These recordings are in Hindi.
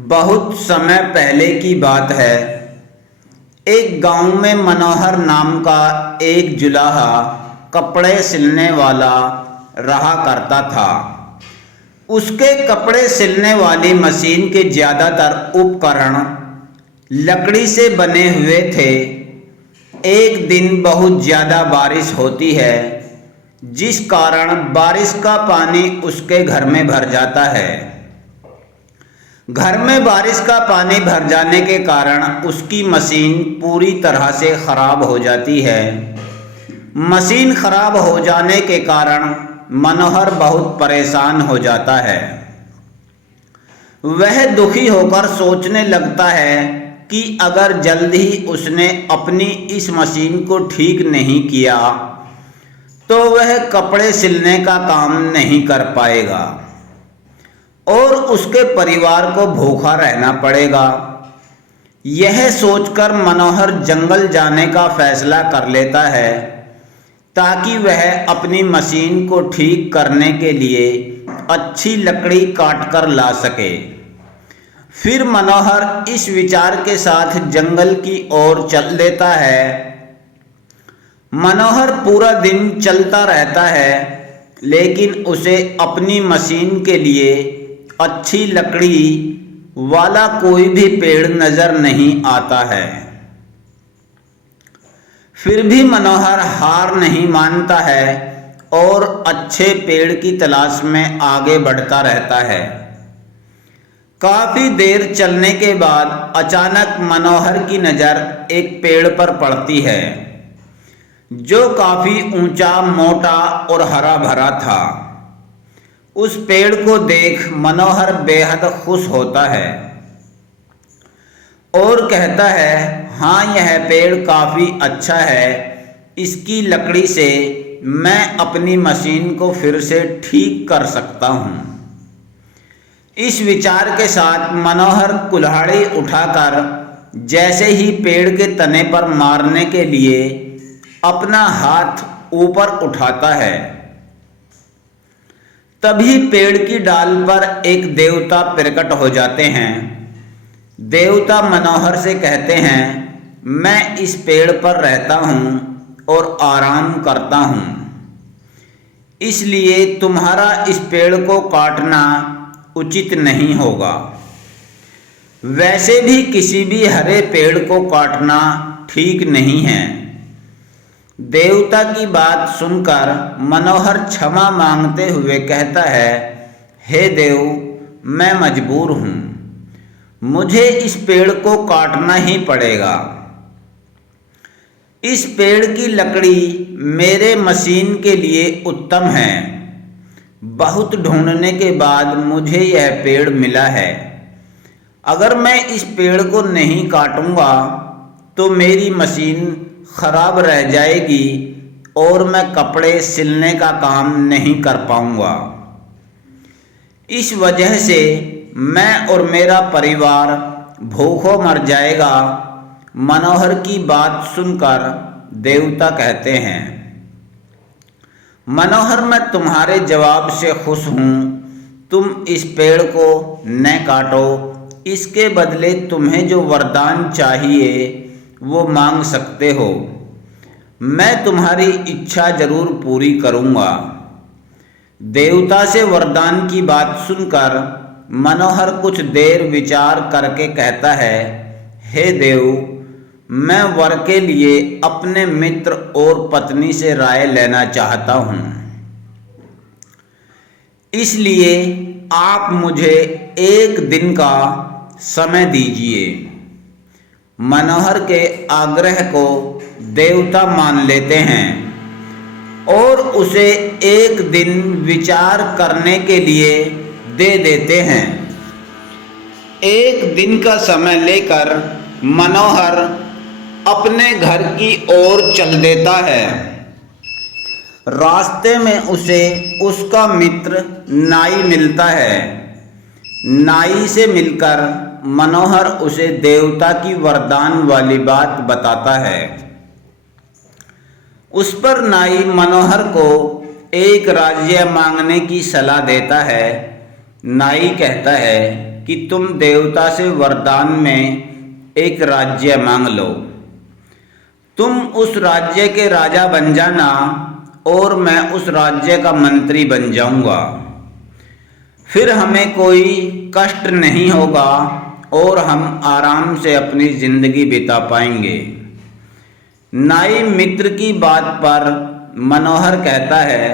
बहुत समय पहले की बात है। एक गांव में मनोहर नाम का एक जुलाहा कपड़े सिलने वाला रहा करता था। उसके कपड़े सिलने वाली मशीन के ज़्यादातर उपकरण लकड़ी से बने हुए थे। एक दिन बहुत ज़्यादा बारिश होती है, जिस कारण बारिश का पानी उसके घर में भर जाता है। घर में बारिश का पानी भर जाने के कारण उसकी मशीन पूरी तरह से ख़राब हो जाती है। मशीन ख़राब हो जाने के कारण मनोहर बहुत परेशान हो जाता है। वह दुखी होकर सोचने लगता है कि अगर जल्द ही उसने अपनी इस मशीन को ठीक नहीं किया तो वह कपड़े सिलने का काम नहीं कर पाएगा और उसके परिवार को भूखा रहना पड़ेगा। यह सोचकर मनोहर जंगल जाने का फैसला कर लेता है ताकि वह अपनी मशीन को ठीक करने के लिए अच्छी लकड़ी काटकर ला सके। फिर मनोहर इस विचार के साथ जंगल की ओर चल देता है। मनोहर पूरा दिन चलता रहता है, लेकिन उसे अपनी मशीन के लिए अच्छी लकड़ी वाला कोई भी पेड़ नजर नहीं आता है। फिर भी मनोहर हार नहीं मानता है और अच्छे पेड़ की तलाश में आगे बढ़ता रहता है। काफी देर चलने के बाद अचानक मनोहर की नज़र एक पेड़ पर पड़ती है, जो काफी ऊंचा, मोटा और हरा भरा था। उस पेड़ को देख मनोहर बेहद खुश होता है और कहता है, हाँ, यह पेड़ काफ़ी अच्छा है। इसकी लकड़ी से मैं अपनी मशीन को फिर से ठीक कर सकता हूँ। इस विचार के साथ मनोहर कुल्हाड़ी उठाकर जैसे ही पेड़ के तने पर मारने के लिए अपना हाथ ऊपर उठाता है, तभी पेड़ की डाल पर एक देवता प्रकट हो जाते हैं। देवता मनोहर से कहते हैं, मैं इस पेड़ पर रहता हूँ और आराम करता हूँ, इसलिए तुम्हारा इस पेड़ को काटना उचित नहीं होगा। वैसे भी किसी भी हरे पेड़ को काटना ठीक नहीं है। देवता की बात सुनकर मनोहर क्षमा मांगते हुए कहता है, हे देव, मैं मजबूर हूँ, मुझे इस पेड़ को काटना ही पड़ेगा। इस पेड़ की लकड़ी मेरे मशीन के लिए उत्तम है। बहुत ढूंढने के बाद मुझे यह पेड़ मिला है। अगर मैं इस पेड़ को नहीं काटूंगा तो मेरी मशीन खराब रह जाएगी और मैं कपड़े सिलने का काम नहीं कर पाऊंगा। इस वजह से मैं और मेरा परिवार भूखों मर जाएगा। मनोहर की बात सुनकर देवता कहते हैं, मनोहर, मैं तुम्हारे जवाब से खुश हूँ। तुम इस पेड़ को न काटो, इसके बदले तुम्हें जो वरदान चाहिए वो मांग सकते हो। मैं तुम्हारी इच्छा जरूर पूरी करूँगा। देवता से वरदान की बात सुनकर मनोहर कुछ देर विचार करके कहता है, हे देव, मैं वर के लिए अपने मित्र और पत्नी से राय लेना चाहता हूँ, इसलिए आप मुझे एक दिन का समय दीजिए। मनोहर के आग्रह को देवता मान लेते हैं और उसे एक दिन विचार करने के लिए दे देते हैं। एक दिन का समय लेकर मनोहर अपने घर की ओर चल देता है। रास्ते में उसे उसका मित्र नाई मिलता है। नाई से मिलकर मनोहर उसे देवता की वरदान वाली बात बताता है। उस पर नाई मनोहर को एक राज्य मांगने की सलाह देता है। नाई कहता है कि तुम देवता से वरदान में एक राज्य मांग लो। तुम उस राज्य के राजा बन जाना और मैं उस राज्य का मंत्री बन जाऊंगा। फिर हमें कोई कष्ट नहीं होगा और हम आराम से अपनी जिंदगी बिता पाएंगे। नाई मित्र की बात पर मनोहर कहता है,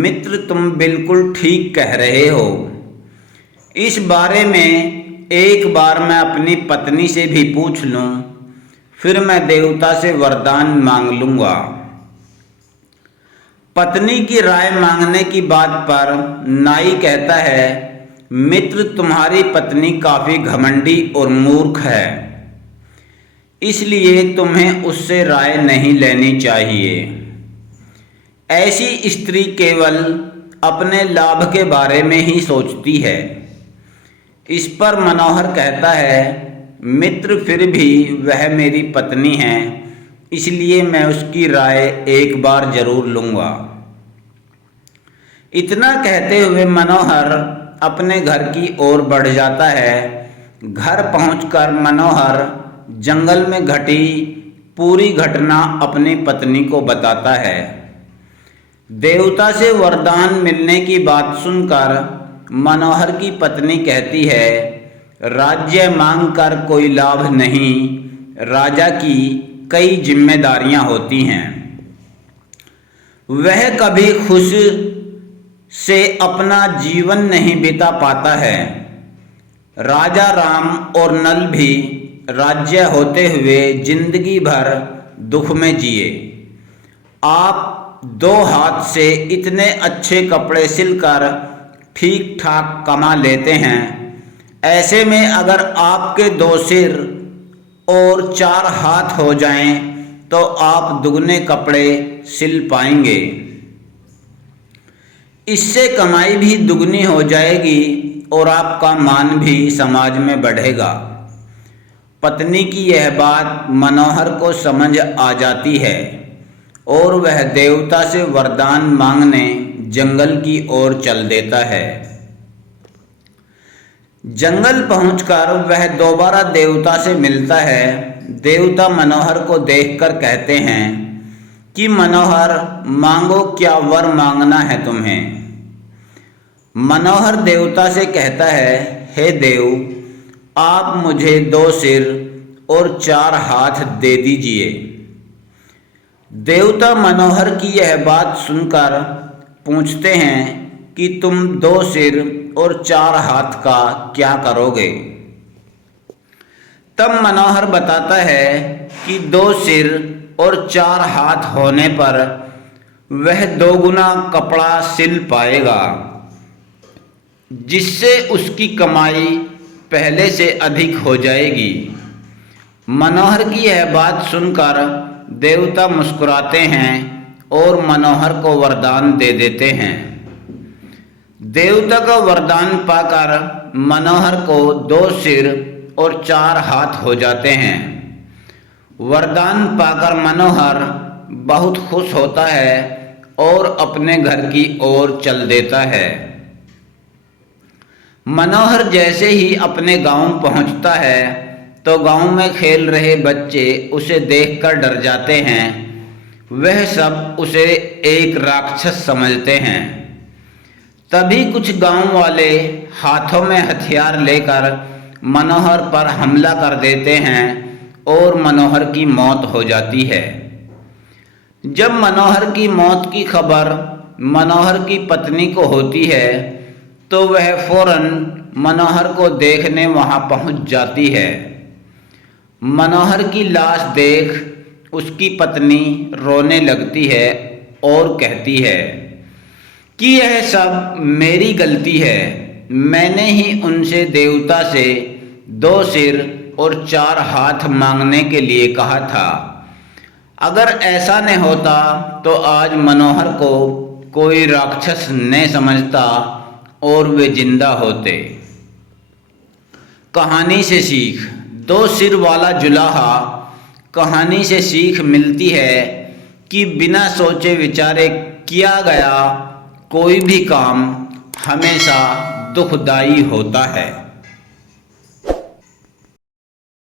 मित्र तुम बिल्कुल ठीक कह रहे हो। इस बारे में एक बार मैं अपनी पत्नी से भी पूछ लूं, फिर मैं देवता से वरदान मांग लूंगा। पत्नी की राय मांगने की बात पर नाई कहता है, मित्र तुम्हारी पत्नी काफी घमंडी और मूर्ख है, इसलिए तुम्हें उससे राय नहीं लेनी चाहिए। ऐसी स्त्री केवल अपने लाभ के बारे में ही सोचती है। इस पर मनोहर कहता है, मित्र फिर भी वह मेरी पत्नी है, इसलिए मैं उसकी राय एक बार जरूर लूंगा। इतना कहते हुए मनोहर अपने घर की ओर बढ़ जाता है। घर पहुंचकर मनोहर जंगल में घटी पूरी घटना अपनी पत्नी को बताता है। देवता से वरदान मिलने की बात सुनकर मनोहर की पत्नी कहती है, राज्य मांगकर कोई लाभ नहीं, राजा की कई जिम्मेदारियां होती हैं। वह कभी खुश से अपना जीवन नहीं बिता पाता है। राजा राम और नल भी राज्य होते हुए जिंदगी भर दुख में जिए। आप 2 हाथ से इतने अच्छे कपड़े सिलकर ठीक ठाक कमा लेते हैं, ऐसे में अगर आपके 2 सिर और 4 हाथ हो जाएं तो आप दुगने कपड़े सिल पाएंगे। इससे कमाई भी दुगनी हो जाएगी और आपका मान भी समाज में बढ़ेगा। पत्नी की यह बात मनोहर को समझ आ जाती है और वह देवता से वरदान मांगने जंगल की ओर चल देता है। जंगल पहुंचकर वह दोबारा देवता से मिलता है। देवता मनोहर को देखकर कहते हैं कि मनोहर मांगो, क्या वर मांगना है तुम्हें। मनोहर देवता से कहता है, हे देव, आप मुझे 2 सिर और 4 हाथ दे दीजिए। देवता मनोहर की यह बात सुनकर पूछते हैं कि तुम 2 सिर और 4 हाथ का क्या करोगे। तब मनोहर बताता है कि 2 सिर और 4 हाथ होने पर वह 2 गुना कपड़ा सिल पाएगा, जिससे उसकी कमाई पहले से अधिक हो जाएगी। मनोहर की यह बात सुनकर देवता मुस्कुराते हैं और मनोहर को वरदान दे देते हैं। देवता का वरदान पाकर मनोहर को 2 सिर और 4 हाथ हो जाते हैं। वरदान पाकर मनोहर बहुत खुश होता है और अपने घर की ओर चल देता है। मनोहर जैसे ही अपने गांव पहुंचता है तो गांव में खेल रहे बच्चे उसे देखकर डर जाते हैं। वह सब उसे एक राक्षस समझते हैं। तभी कुछ गांव वाले हाथों में हथियार लेकर मनोहर पर हमला कर देते हैं और मनोहर की मौत हो जाती है। जब मनोहर की मौत की खबर मनोहर की पत्नी को होती है तो वह फौरन मनोहर को देखने वहां पहुंच जाती है। मनोहर की लाश देख उसकी पत्नी रोने लगती है और कहती है कि यह सब मेरी गलती है। मैंने ही उनसे देवता से 2 सिर और 4 हाथ मांगने के लिए कहा था। अगर ऐसा न होता तो आज मनोहर को कोई राक्षस न समझता और वे जिंदा होते। कहानी से सीख। 2 सिर वाला जुलाहा। कहानी से सीख मिलती है कि बिना सोचे विचारे किया गया कोई भी काम हमेशा दुखदाई होता है।